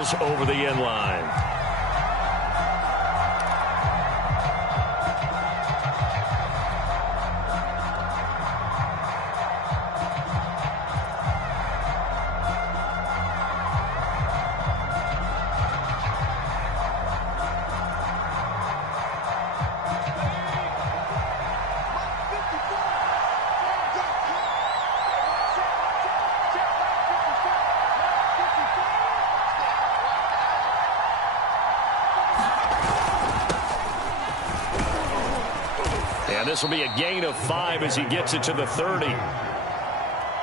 over the end line. And this will be a gain of 5 as he gets it to the 30.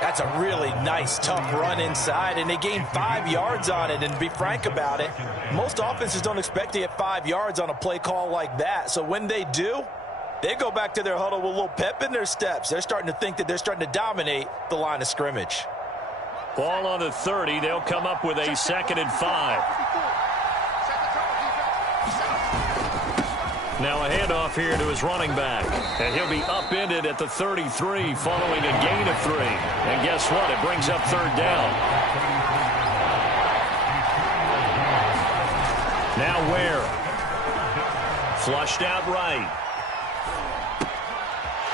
That's a really nice, tough run inside, and they gained 5 yards on it. And to be frank about it, most offenses don't expect to get 5 yards on a play call like that. So when they do, they go back to their huddle with a little pep in their steps. They're starting to think that they're starting to dominate the line of scrimmage. Ball on the 30. They'll come up with a 2nd and 5. Now a handoff here to his running back. And he'll be upended at the 33 following a gain of 3. And guess what? It brings up 3rd down. Now Ware. Flushed out right.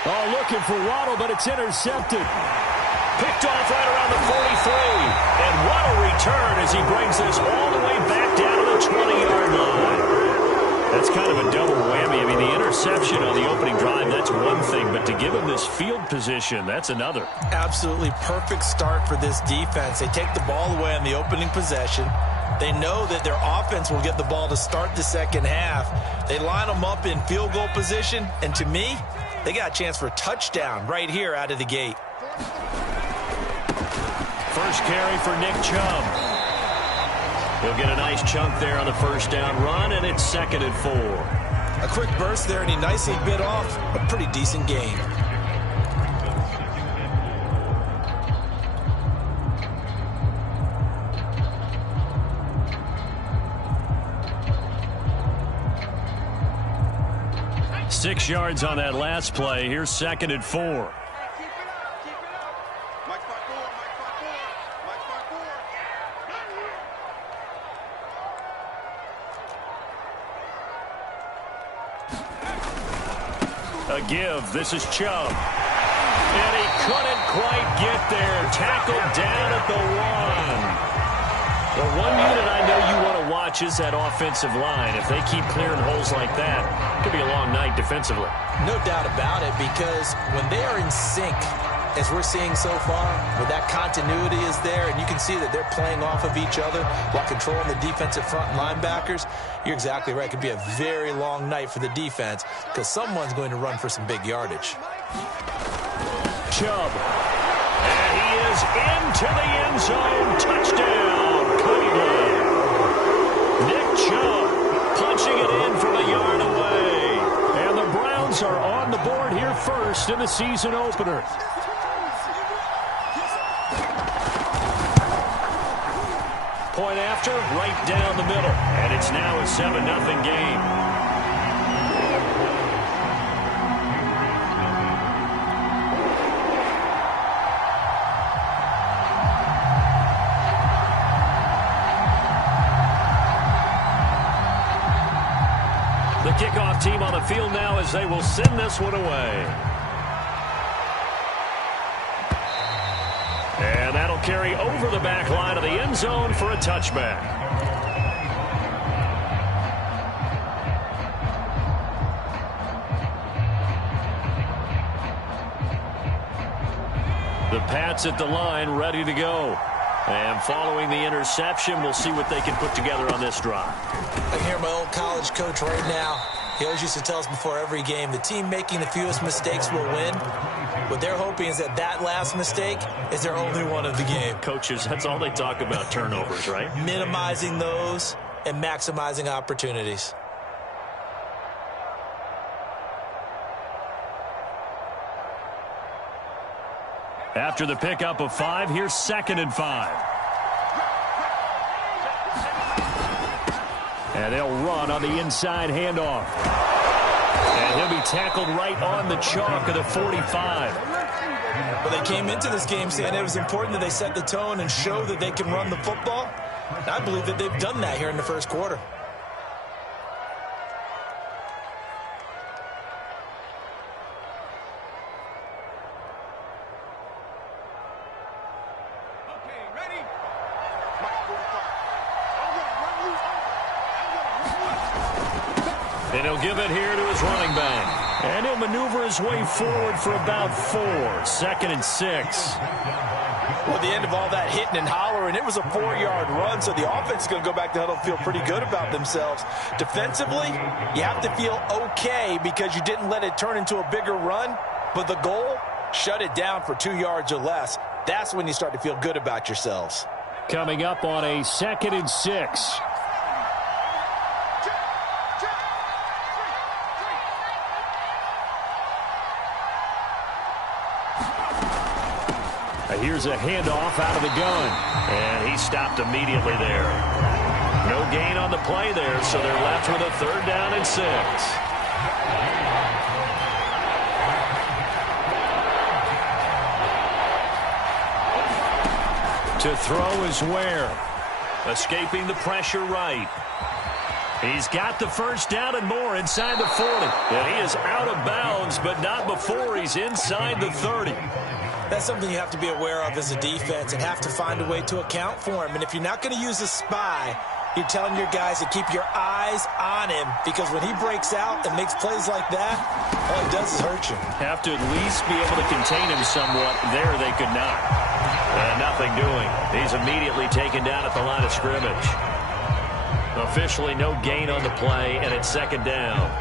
Oh, looking for Waddle, but it's intercepted. Picked off right around the 43. And what a return as he brings this all the way back down to the 20-yard line. That's kind of a double whammy. I mean, the interception on the opening drive, that's one thing. But to give him this field position, that's another. Absolutely perfect start for this defense. They take the ball away on the opening possession. They know that their offense will get the ball to start the second half. They line them up in field goal position. And to me, they got a chance for a touchdown right here out of the gate. First carry for Nick Chubb. He'll get a nice chunk there on the first down run, and it's 2nd and 4. A quick burst there, and he nicely bit off a pretty decent gain. Six yards on that last play. Here's 2nd and 4. A give. This is Chubb. And he couldn't quite get there. Tackled down at the 1. The one unit I know you want to watch is that offensive line. If they keep clearing holes like that, it could be a long night defensively. No doubt about it, because when they are in sync, as we're seeing so far, where that continuity is there, and you can see that they're playing off of each other while controlling the defensive front linebackers, you're exactly right. It could be a very long night for the defense because someone's going to run for some big yardage. Chubb. And he is into the end zone. Touchdown, Cleveland. Nick Chubb punching it in from a yard away. And the Browns are on the board here first in the season opener. Point after, right down the middle. And it's now a 7-0 game. The kickoff team on the field now as they will send this one away. And that'll carry over the back line of the end zone for a touchback. The Pats at the line, ready to go. And following the interception, we'll see what they can put together on this drive. I can hear my old college coach right now. He always used to tell us before every game, the team making the fewest mistakes will win. What they're hoping is that that last mistake is their only one of the game. Coaches, that's all they talk about, turnovers, right? Minimizing those and maximizing opportunities. After the pickup of 5, here's 2nd and 5. And they'll run on the inside handoff. And he'll be tackled right on the chalk of the 45. Well, they came into this game saying it was important that they set the tone and show that they can run the football. I believe that they've done that here in the first quarter. And he'll give it here to his running back. And he'll maneuver his way forward for about 4. 2nd and 6. Well, at the end of all that hitting and hollering, it was a 4-yard run, so the offense is going to go back to huddle and feel pretty good about themselves. Defensively, you have to feel okay because you didn't let it turn into a bigger run, but the goal, shut it down for 2 yards or less. That's when you start to feel good about yourselves. Coming up on a 2nd and 6. Here's a handoff out of the gun. And he stopped immediately there. No gain on the play there, so they're left with a 3rd down and 6. To throw is Ware. Escaping the pressure right. He's got the 1st down and more inside the 40. And he is out of bounds, but not before he's inside the 30. That's something you have to be aware of as a defense and have to find a way to account for him. And if you're not going to use a spy, you're telling your guys to keep your eyes on him, because when he breaks out and makes plays like that, all he does is hurt you. Have to at least be able to contain him somewhat. There they could not. And nothing doing. He's immediately taken down at the line of scrimmage. Officially no gain on the play, and it's 2nd down.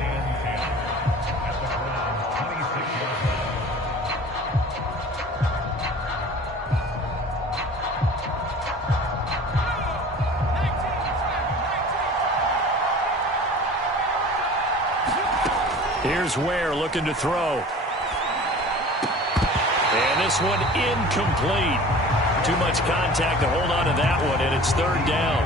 Here's Ware looking to throw. And this one incomplete. Too much contact to hold on to that one, and it's 3rd down.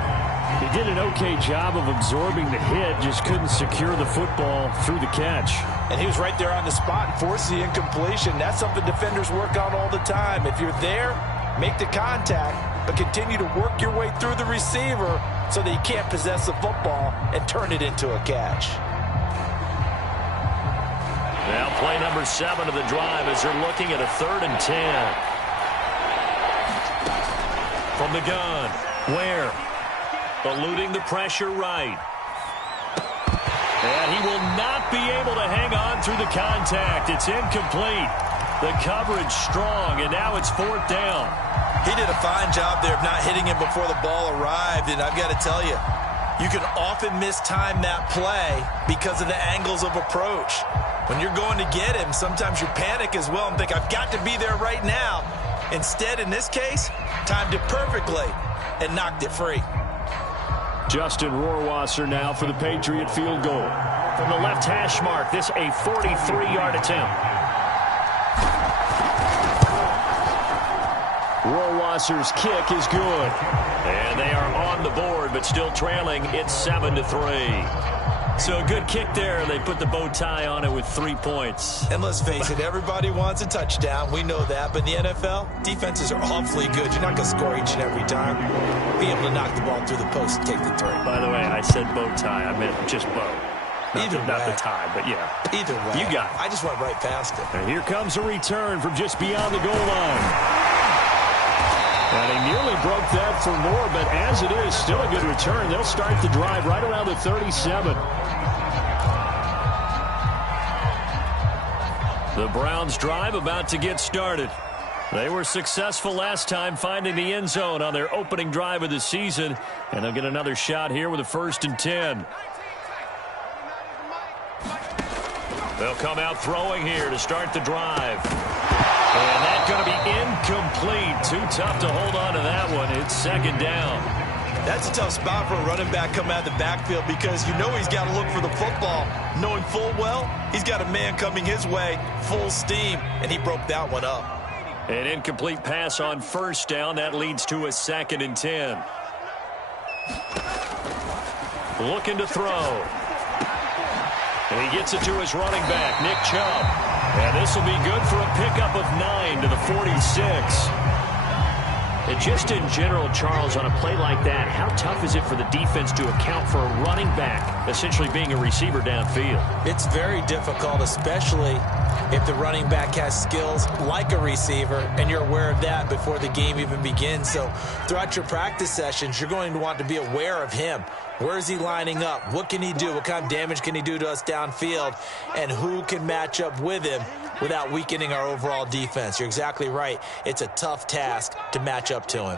He did an okay job of absorbing the hit, just couldn't secure the football through the catch. And he was right there on the spot and forced the incompletion. That's something defenders work on all the time. If you're there, make the contact, but continue to work your way through the receiver so that you can't possess the football and turn it into a catch. Now play number 7 of the drive as they're looking at a 3rd and 10. From the gun, Ware. Eluding the pressure right. And he will not be able to hang on through the contact. It's incomplete. The coverage strong, and now it's 4th down. He did a fine job there of not hitting him before the ball arrived, and I've got to tell you, you can often mistime that play because of the angles of approach. When you're going to get him, sometimes you panic as well and think, I've got to be there right now. Instead, in this case, timed it perfectly and knocked it free. Justin Rohrwasser now for the Patriot field goal. From the left hash mark, this a 43-yard attempt. Rohrwasser's kick is good. And they are on the board, but still trailing. It's 7-3. So a good kick there. They put the bow tie on it with 3 points. And let's face it, everybody wants a touchdown. We know that. But in the NFL, defenses are awfully good. You're not going to score each and every time. Be able to knock the ball through the post and take the 3. By the way, I said bow tie. I meant just bow. Not the tie, but yeah. Either way. You got it. I just went right past it. And here comes a return from just beyond the goal line. And he nearly broke that for more, but as it is, still a good return. They'll start the drive right around the 37. The Browns' drive about to get started. They were successful last time finding the end zone on their opening drive of the season, and they'll get another shot here with a 1st and 10. They'll come out throwing here to start the drive. And that's going to be incomplete. Too tough to hold on to that one. It's 2nd down. That's a tough spot for a running back coming out of the backfield because you know he's got to look for the football, knowing full well he's got a man coming his way, full steam, and he broke that one up. An incomplete pass on 1st down. That leads to a 2nd and 10. Looking to throw. And he gets it to his running back, Nick Chubb. And this will be good for a pickup of 9 to the 46. And just in general, Charles, on a play like that, how tough is it for the defense to account for a running back essentially being a receiver downfield? It's very difficult, especially if the running back has skills like a receiver, and you're aware of that before the game even begins. So throughout your practice sessions, you're going to want to be aware of him. Where is he lining up? What can he do? What kind of damage can he do to us downfield? And who can match up with him without weakening our overall defense? You're exactly right. It's a tough task to match up to him.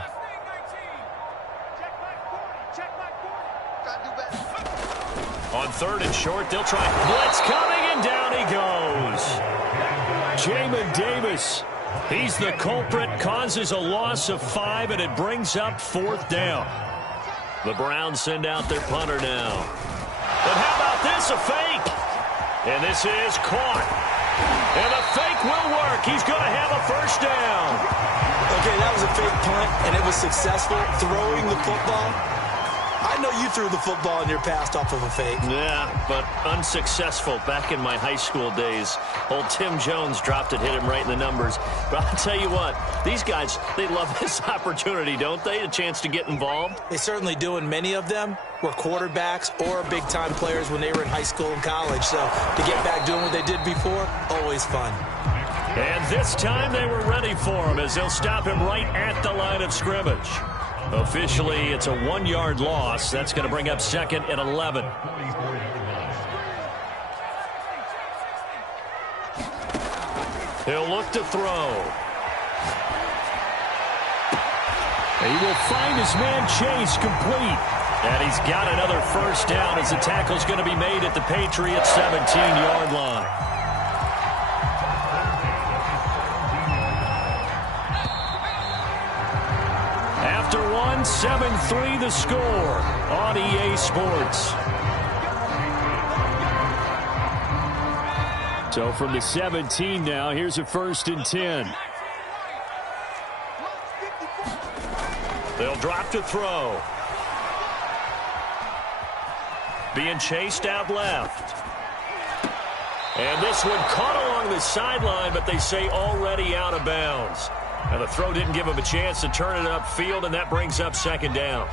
On 3rd and short, they'll try. Blitz coming, and down he goes. Jamin Davis. He's the culprit, causes a loss of 5, and it brings up 4th down. The Browns send out their punter now. But how about this, a fake? And this is caught. And the fake will work. He's going to have a 1st down. Okay, that was a fake punt, and it was successful throwing the football. I know you threw the football in your past off of a fake. Yeah, but unsuccessful back in my high school days. Old Tim Jones dropped it, hit him right in the numbers. But I'll tell you what, these guys, they love this opportunity, don't they? A chance to get involved. They certainly do, and many of them were quarterbacks or big-time players when they were in high school and college. So to get back doing what they did before, always fun. And this time they were ready for him as they'll stop him right at the line of scrimmage. Officially, it's a 1-yard loss. That's going to bring up 2nd and 11. He'll look to throw. He will find his man Chase complete. And he's got another 1st down as the tackle's going to be made at the Patriots' 17-yard line. After 7-3 the score on EA Sports. So from the 17 now, here's a 1st and 10. They'll drop to throw. Being chased out left. And this one caught along the sideline, but they say already out of bounds. And the throw didn't give him a chance to turn it upfield, and that brings up 2nd down.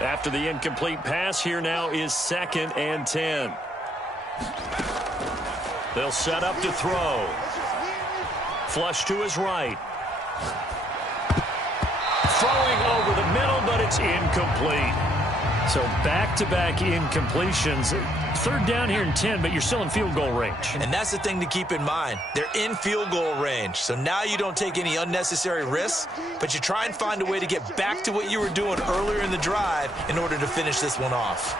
After the incomplete pass, here now is 2nd and 10. They'll set up to throw. Flush to his right. Throwing over the middle, but it's incomplete. So back-to-back incompletions. 3rd down here and 10, but you're still in field goal range. And that's the thing to keep in mind. They're in field goal range. So now you don't take any unnecessary risks, but you try and find a way to get back to what you were doing earlier in the drive in order to finish this one off.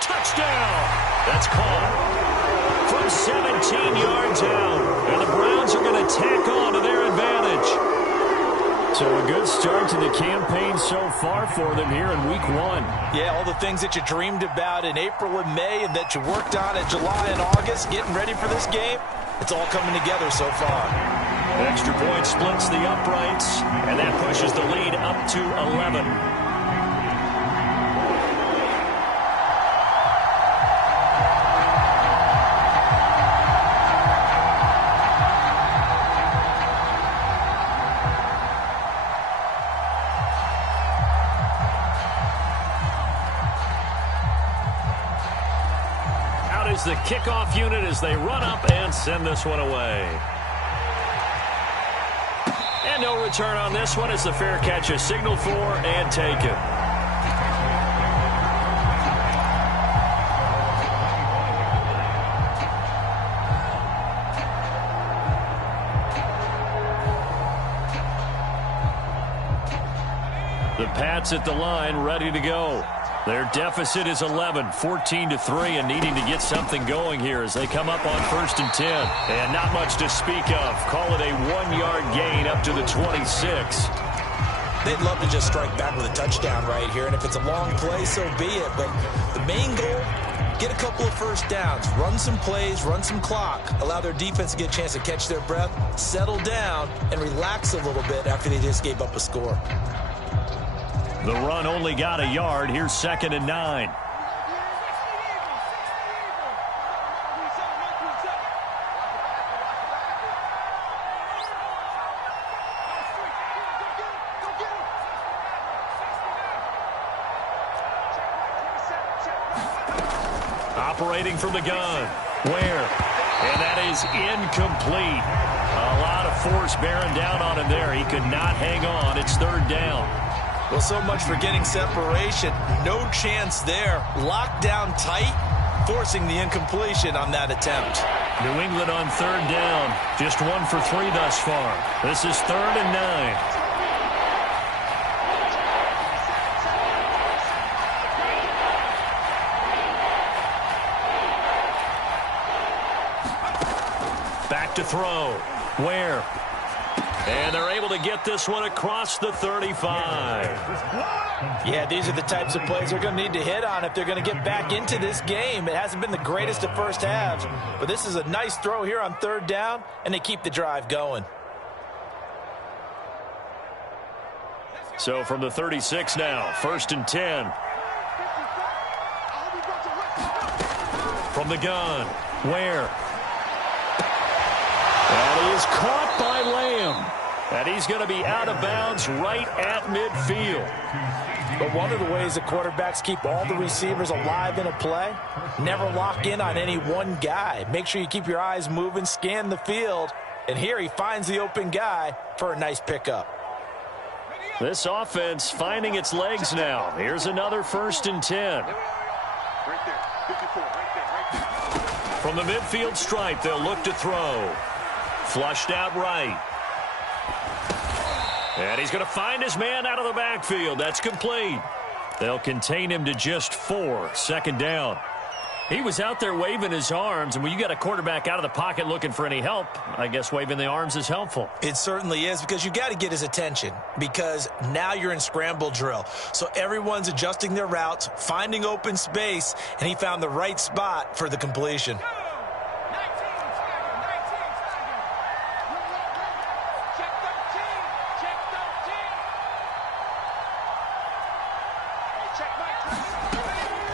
Touchdown! That's caught from 17 yards out. And the Browns are going to tack on to their advantage. So a good start to the campaign so far for them here in Week 1. Yeah, all the things that you dreamed about in April and May and that you worked on in July and August, getting ready for this game, it's all coming together so far. Extra point splits the uprights, and that pushes the lead up to 11. The kickoff unit as they run up and send this one away. And no return on this one as the fair catch is signaled for and taken. The Pats at the line ready to go. Their deficit is 11, 14-3, and needing to get something going here as they come up on 1st and 10. And not much to speak of. Call it a 1-yard gain up to the 26. They'd love to just strike back with a touchdown right here, and if it's a long play, so be it. But the main goal, get a couple of 1st downs, run some plays, run some clock, allow their defense to get a chance to catch their breath, settle down, and relax a little bit after they just gave up a score. The run only got a yard. Here's 2nd and 9. Operating from the gun. Where? And that is incomplete. A lot of force bearing down on him there. He could not hang on. It's third down. Well, so much for getting separation. No chance there. Locked down tight, forcing the incompletion on that attempt. New England on third down. Just 1 for 3 thus far. This is 3rd and 9. Back to throw. Where? And they're able to get this one across the 35. Yeah, these are the types of plays they're going to need to hit on if they're going to get back into this game. It hasn't been the greatest of first halves, but this is a nice throw here on third down, and they keep the drive going. So from the 36 now, 1st and 10. From the gun. Where? And he is caught by Lamb. And he's going to be out of bounds right at midfield. But one of the ways the quarterbacks keep all the receivers alive in a play, never lock in on any one guy. Make sure you keep your eyes moving, scan the field. And here he finds the open guy for a nice pickup. This offense finding its legs now. Here's another 1st and 10. From the midfield stripe, they'll look to throw. Flushed out right. And he's going to find his man out of the backfield. That's complete. They'll contain him to just 4. 2nd down. He was out there waving his arms, and when you got a quarterback out of the pocket looking for any help, I guess waving the arms is helpful. It certainly is, because you got to get his attention, because now you're in scramble drill. So everyone's adjusting their routes, finding open space, and he found the right spot for the completion.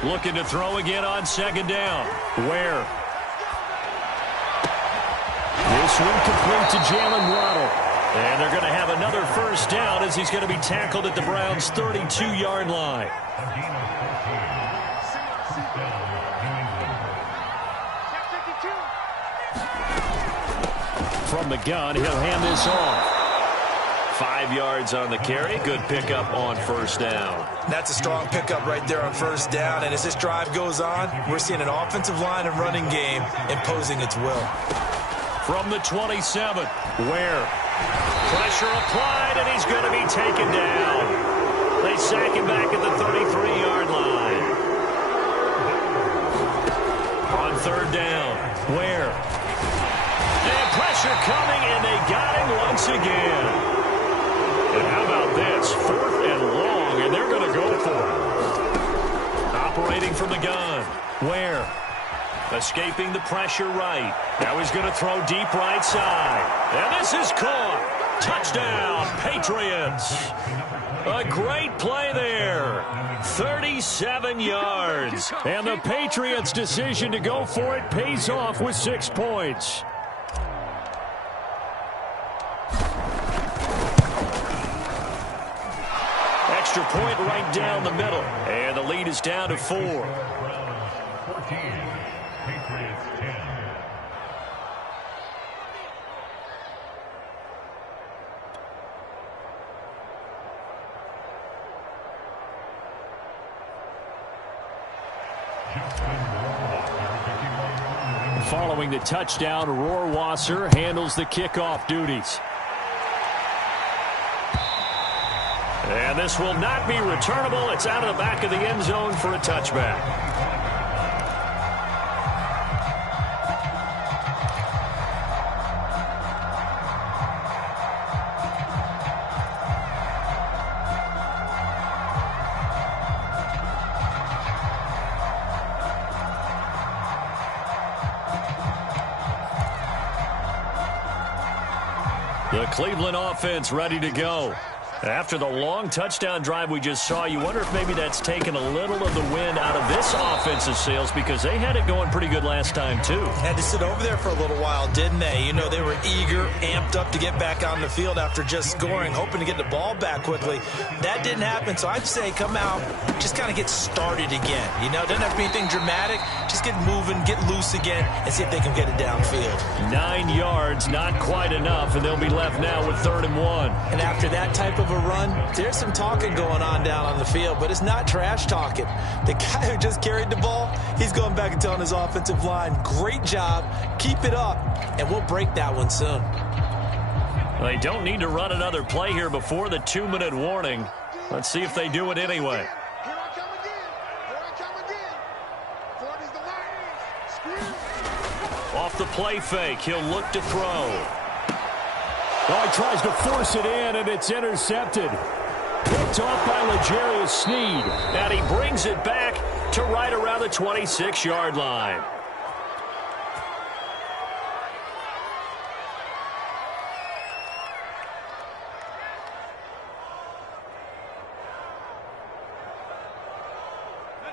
Looking to throw again on 2nd down. Where? This one complete to Jalen Waddle. And they're going to have another 1st down as he's going to be tackled at the Browns' 32-yard line. From the gun, he'll hand this off. 5 yards on the carry. Good pickup on 1st down. That's a strong pickup right there on 1st down. And as this drive goes on, we're seeing an offensive line and running game imposing its will. From the 27, Where? Pressure applied, and he's going to be taken down. They sack him back at the 33-yard line. On 3rd down, Where? And pressure coming, and they got him once again. And how about this? 4th and long, and they're going to go for it. Operating from the gun. Where? Escaping the pressure right. Now he's going to throw deep right side. And this is caught. Touchdown, Patriots. A great play there. 37 yards. And the Patriots' decision to go for it pays off with 6 points. Extra point right down the middle. And the lead is down to 4. Following the touchdown, Rohrwasser handles the kickoff duties. And this will not be returnable. It's out of the back of the end zone for a touchback. The Cleveland offense ready to go. After the long touchdown drive we just saw, you wonder if maybe that's taken a little of the wind out of this offensive sails, because they had it going pretty good last time too. Had to sit over there for a little while, didn't they? You know, they were eager, amped up to get back on the field after just scoring, hoping to get the ball back quickly. That didn't happen, so I'd say come out, just kind of get started again. You know, doesn't have to be anything dramatic. Just get moving, get loose again, and see if they can get it downfield. 9 yards, not quite enough, and they'll be left now with 3rd and 1. And after that type of a run, there's some talking going on down on the field, but it's not trash talking. The guy who just carried the ball, he's going back and telling his offensive line, great job, keep it up, and we'll break that one soon. They don't need to run another play here before the 2-minute warning. Let's see if they do it anyway. Off the play fake, he'll look to throw. Oh, he tries to force it in, and it's intercepted. Picked off by L'Jarius Sneed, and he brings it back to right around the 26-yard line.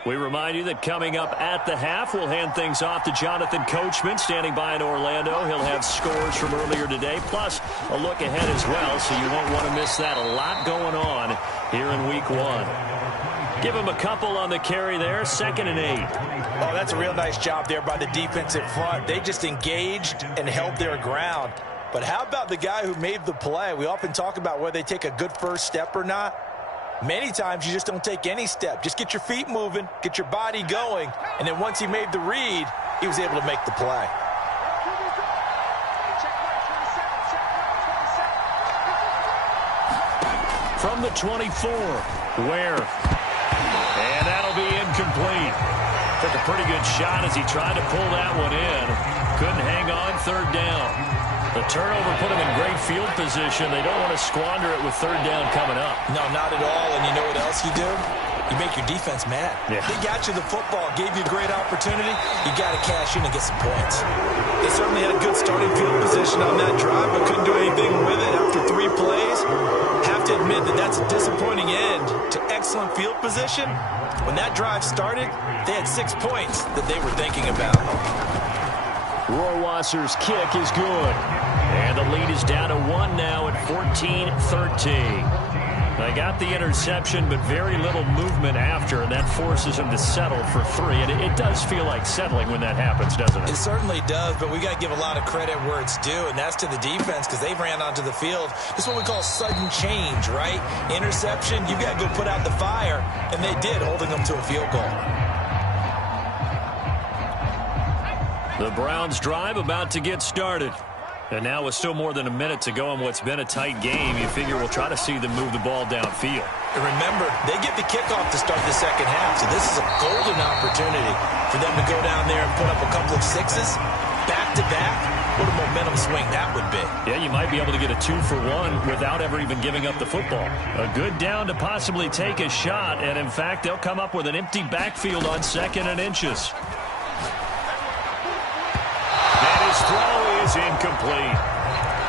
We remind you that coming up at the half, we'll hand things off to Jonathan Coachman, standing by in Orlando. He'll have scores from earlier today, plus a look ahead as well, so you won't want to miss that. A lot going on here in Week 1. Give him a couple on the carry there, 2nd and 8. Oh, that's a real nice job there by the defensive front. They just engaged and held their ground. But how about the guy who made the play? We often talk about whether they take a good first step or not. Many times you just don't take any step. Just get your feet moving, get your body going, and then once he made the read, he was able to make the play. From the 24, Ware. And that'll be incomplete. Took a pretty good shot as he tried to pull that one in. Couldn't hang on, 3rd down. The turnover put them in great field position. They don't want to squander it with 3rd down coming up. No, not at all. And you know what else you do? You make your defense mad. Yeah. They got you the football, gave you a great opportunity. You got to cash in and get some points. They certainly had a good starting field position on that drive, but couldn't do anything with it after 3 plays. Have to admit that that's a disappointing end to excellent field position. When that drive started, they had 6 points that they were thinking about. Rohrwasser's kick is good. And the lead is down to 1 now at 14-13. They got the interception, but very little movement after, and that forces them to settle for 3. And it does feel like settling when that happens, doesn't it? It certainly does, but we got to give a lot of credit where it's due, and that's to the defense because they ran onto the field. This is what we call sudden change, right? Interception, you got to go put out the fire, and they did, holding them to a field goal. The Browns drive about to get started. And now with still more than a minute to go in what's been a tight game, you figure we'll try to see them move the ball downfield. And remember, they get the kickoff to start the second half, so this is a golden opportunity for them to go down there and put up a couple of 6s, back-to-back. What a momentum swing that would be. Yeah, you might be able to get a 2-for-1 without ever even giving up the football. A good down to possibly take a shot, and in fact, they'll come up with an empty backfield on 2nd and inches. His throw is incomplete.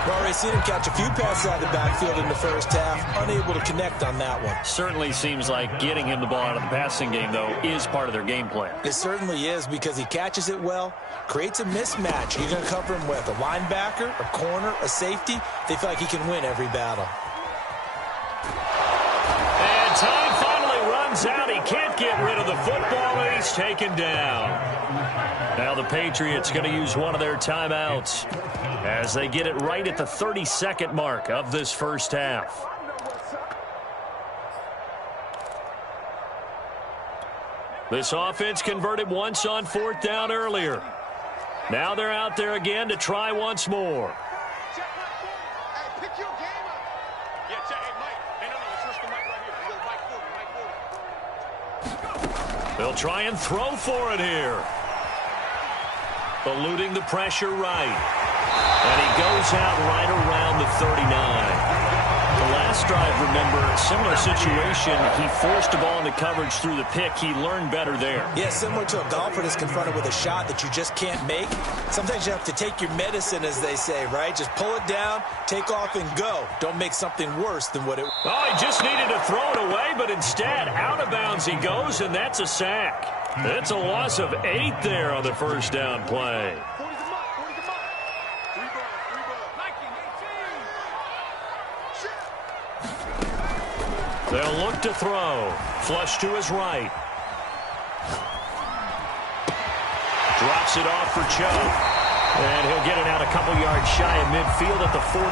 We've already seen him catch a few passes out of the backfield in the first half, unable to connect on that one. Certainly seems like getting him the ball out of the passing game, though, is part of their game plan. It certainly is because he catches it well, creates a mismatch. You're going to cover him with a linebacker, a corner, a safety. They feel like he can win every battle. And time finally runs out. He can't get rid of the football, and he's taken down. Now the Patriots going to use one of their timeouts as they get it right at the 32nd mark of this first half. This offense converted once on 4th down earlier. Now they're out there again to try once more. They'll try and throw for it here. Eluding the pressure right. And he goes out right around the 39. the last drive, remember, similar situation. He forced the ball into coverage through the pick. He learned better there. Yeah, similar to a golfer that's confronted with a shot that you just can't make. Sometimes you have to take your medicine, as they say, right? Just pull it down, take off, and go. Don't make something worse than what it was. Oh, he just needed to throw it away, but instead, out of bounds he goes, and that's a sack. It's a loss of 8 there on the first down play. They'll look to throw. Flush to his right. Drops it off for Chubb. And he'll get it out a couple yards shy of midfield at the 48.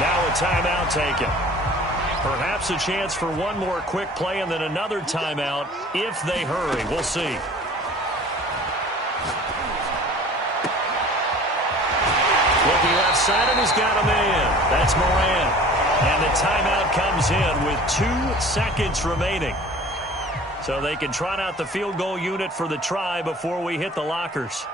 Now a timeout taken. Perhaps a chance for one more quick play and then another timeout if they hurry. We'll see. Looking left side, and he's got a man. That's Moran. And the timeout comes in with 2 seconds remaining. So they can trot out the field goal unit for the try before we hit the lockers.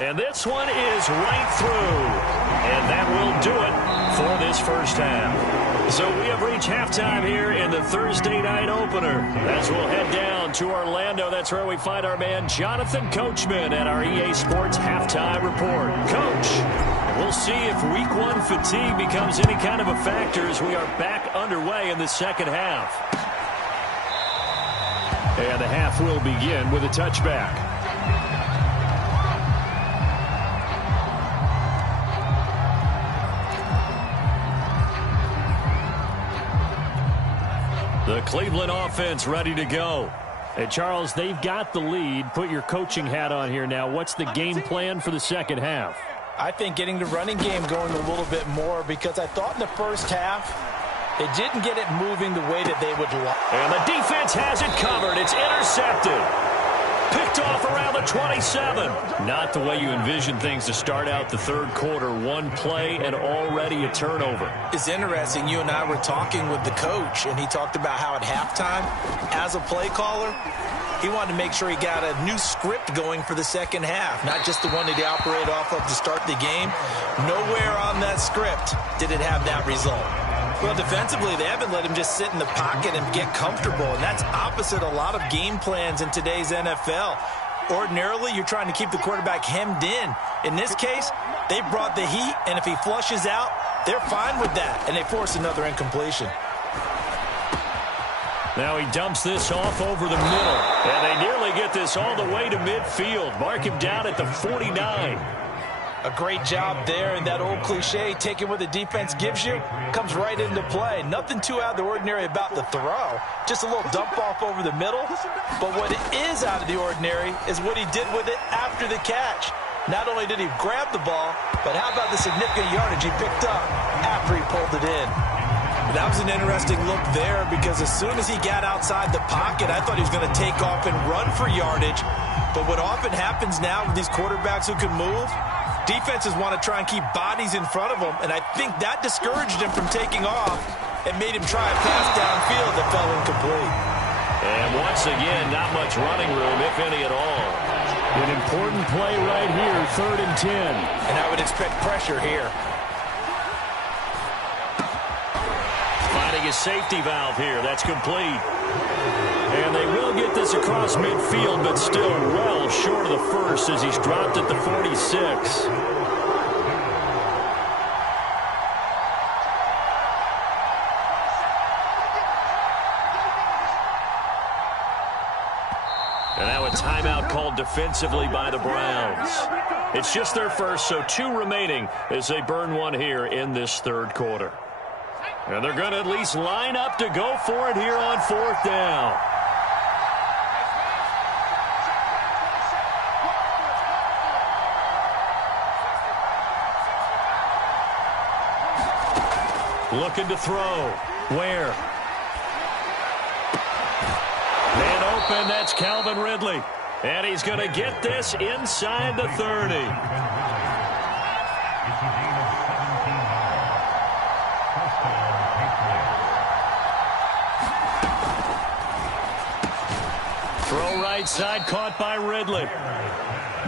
And this one is right through. And that will do it for this first half. So we have reached halftime here in the Thursday night opener. As we'll head down to Orlando, that's where we find our man Jonathan Coachman at our EA Sports Halftime Report. Coach, we'll see if Week 1 fatigue becomes any kind of a factor as we are back underway in the second half. And the half will begin with a touchback. The Cleveland offense ready to go. Hey, Charles, they've got the lead. Put your coaching hat on here now. What's the game plan for the second half? I think getting the running game going a little bit more, because I thought in the first half they didn't get it moving the way that they would like. And the defense has it covered. It's intercepted. Picked off around the 27. Not the way you envision things to start out the third quarter. One play and already a turnover. It's interesting. You and I were talking with the coach, and he talked about how at halftime, as a play caller, he wanted to make sure he got a new script going for the second half, not just the one that he operated off of to start the game. Nowhere on that script did it have that result. Well, defensively, they haven't let him just sit in the pocket and get comfortable, and that's opposite a lot of game plans in today's NFL. Ordinarily, you're trying to keep the quarterback hemmed in. In this case, they brought the heat, and if he flushes out, they're fine with that, and they force another incompletion. Now he dumps this off over the middle, and they nearly get this all the way to midfield. Mark him down at the 49. A great job there, and that old cliche, taking what the defense gives you, comes right into play. Nothing too out of the ordinary about the throw. Just a little dump off over the middle. But what is out of the ordinary is what he did with it after the catch. Not only did he grab the ball, but how about the significant yardage he picked up after he pulled it in. That was an interesting look there, because as soon as he got outside the pocket, I thought he was going to take off and run for yardage. But what often happens now with these quarterbacks who can move, defenses want to try and keep bodies in front of them, and I think that discouraged him from taking off and made him try a pass downfield that fell incomplete. And once again, not much running room, if any at all. An important play right here, 3rd and 10. And I would expect pressure here. Finding a safety valve here. That's complete. And they will get this across midfield, but still well short of the first as he's dropped at the 46. And now a timeout called defensively by the Browns. It's just their first, so 2 remaining as they burn one here in this third quarter. And they're going to at least line up to go for it here on 4th down. Looking to throw. Where? Man open, that's Calvin Ridley. And he's going to get this inside the 30. Throw right side, caught by Ridley.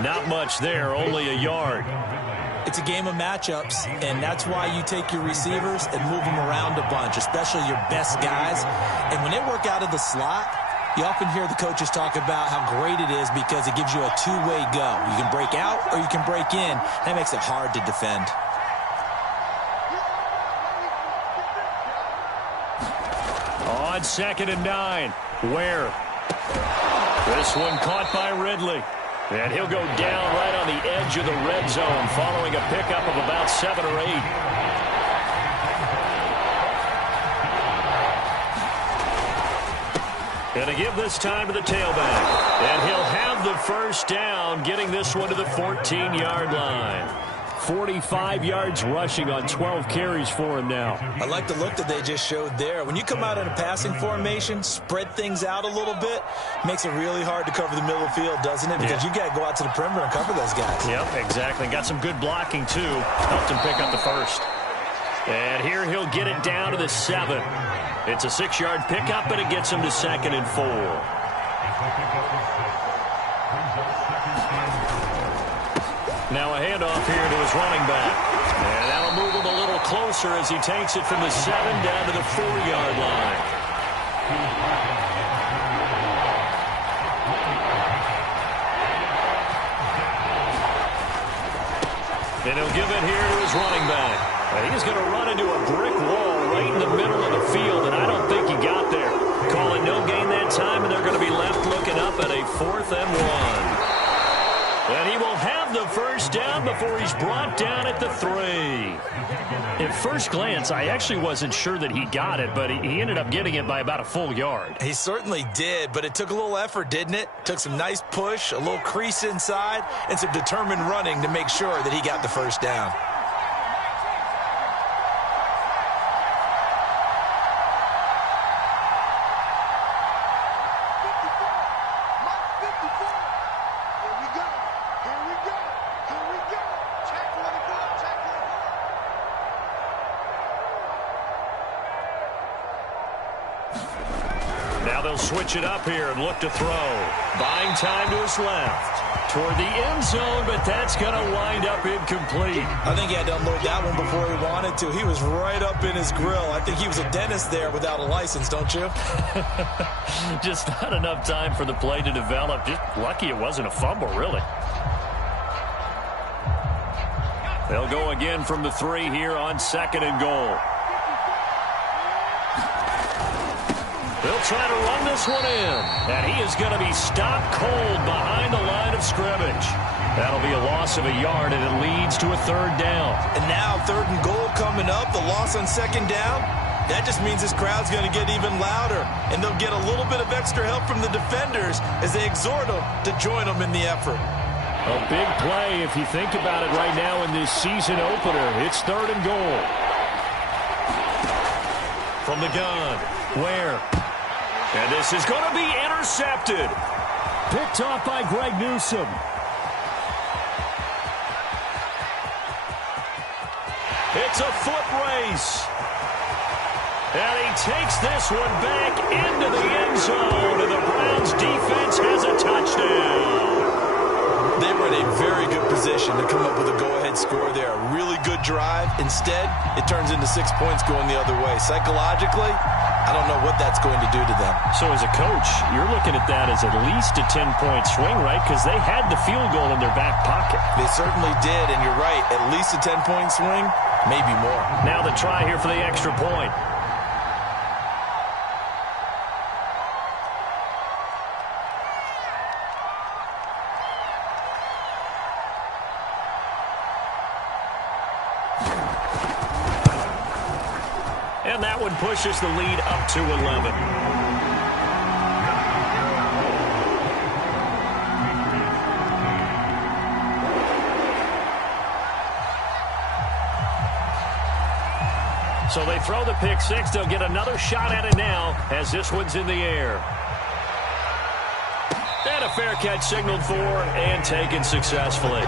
Not much there, only a yard. It's a game of matchups, and that's why you take your receivers and move them around a bunch, especially your best guys. And when they work out of the slot, you often hear the coaches talk about how great it is because it gives you a two-way go. You can break out or you can break in. That makes it hard to defend. On 2nd and 9, Ware. This one caught by Ridley. And he'll go down right on the edge of the red zone following a pickup of about 7 or 8. And to give this time to the tailback. And he'll have the first down, getting this one to the 14-yard line. 45 yards rushing on 12 carries for him now. I like the look that they just showed there. When you come out in a passing formation, spread things out a little bit, makes it really hard to cover the middle of the field, doesn't it? Because you got to go out to the perimeter and cover those guys. Yep, exactly. Got some good blocking, too. Helped him pick up the first. And here he'll get it down to the 7. It's a 6-yard pickup, but it gets him to 2nd and 4. Now a handoff here to his running back. And that'll move him a little closer as he takes it from the 7 down to the 4-yard line. And he'll give it here to his running back. He's going to run into a brick wall right in the middle of the field, and I don't think he got there. Call it no gain that time, and they're going to be left looking up at a 4th and 1. And he will have the first down before he's brought down at the 3. At first glance, I actually wasn't sure that he got it, but he ended up getting it by about a full yard. He certainly did, but it took a little effort, didn't it? Took some nice push, a little crease inside, and some determined running to make sure that he got the first down. Now they'll switch it up here and look to throw. Buying time to his left. Toward the end zone, but that's going to wind up incomplete. I think he had to unload that one before he wanted to. He was right up in his grill. I think he was a dentist there without a license, don't you? Just not enough time for the play to develop. Just lucky it wasn't a fumble, really. They'll go again from the 3 here on 2nd and goal. They'll try to run this one in. And he is going to be stopped cold behind the line of scrimmage. That'll be a loss of a yard, and it leads to a 3rd down. And now 3rd and goal coming up. The loss on 2nd down. That just means this crowd's going to get even louder. And they'll get a little bit of extra help from the defenders as they exhort them to join them in the effort. A big play if you think about it right now in this season opener. It's 3rd and goal. From the gun, Ware. And this is going to be intercepted. Picked off by Greg Newsome. It's a foot race. And he takes this one back into the end zone. And the Browns defense has a touchdown. They were in a very good position to come up with a go-ahead score there. A really good drive. Instead, it turns into 6 points going the other way. Psychologically, I don't know what that's going to do to them. So as a coach, you're looking at that as at least a 10-point swing, right? Because they had the field goal in their back pocket. They certainly did, and you're right. At least a 10-point swing, maybe more. Now the try here for the extra point. And that one pushes the lead up to 11. So they throw the pick six. They'll get another shot at it now as this one's in the air. And a fair catch signaled for and taken successfully.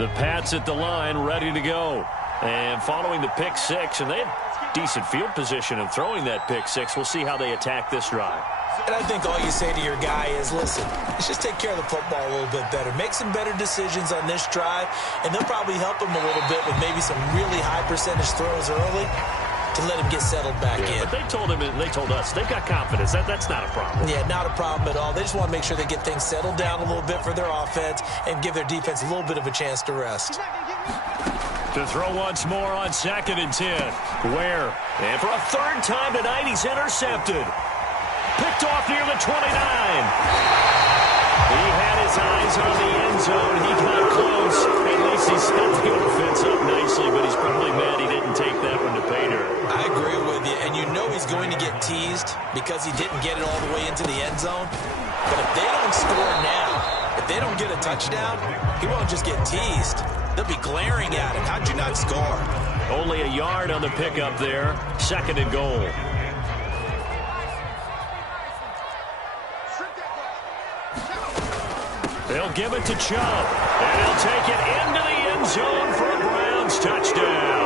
The Pats at the line, ready to go. And following the pick six, and they have decent field position in throwing that pick six. We'll see how they attack this drive. And I think all you say to your guy is, listen, let's just take care of the football a little bit better. Make some better decisions on this drive, and they'll probably help him a little bit with maybe some really high percentage throws early to let him get settled back in. But they told us they've got confidence. That's not a problem. Yeah, not a problem at all. They just want to make sure they get things settled down a little bit for their offense and give their defense a little bit of a chance to rest. To throw once more on 2nd and 10. Ware. And for a third time tonight, he's intercepted. Picked off near the 29. He had his eyes on the end zone. He got close. At least he set the offense up nicely, but he's probably mad he didn't take that one to pay dirt. I agree with you, and you know he's going to get teased because he didn't get it all the way into the end zone. But if they don't score now, if they don't get a touchdown, he won't just get teased. They'll be glaring at him. How'd you not score? Only a yard on the pickup there. 2nd and goal. They'll give it to Chubb, and he'll take it into the end zone for a Browns touchdown.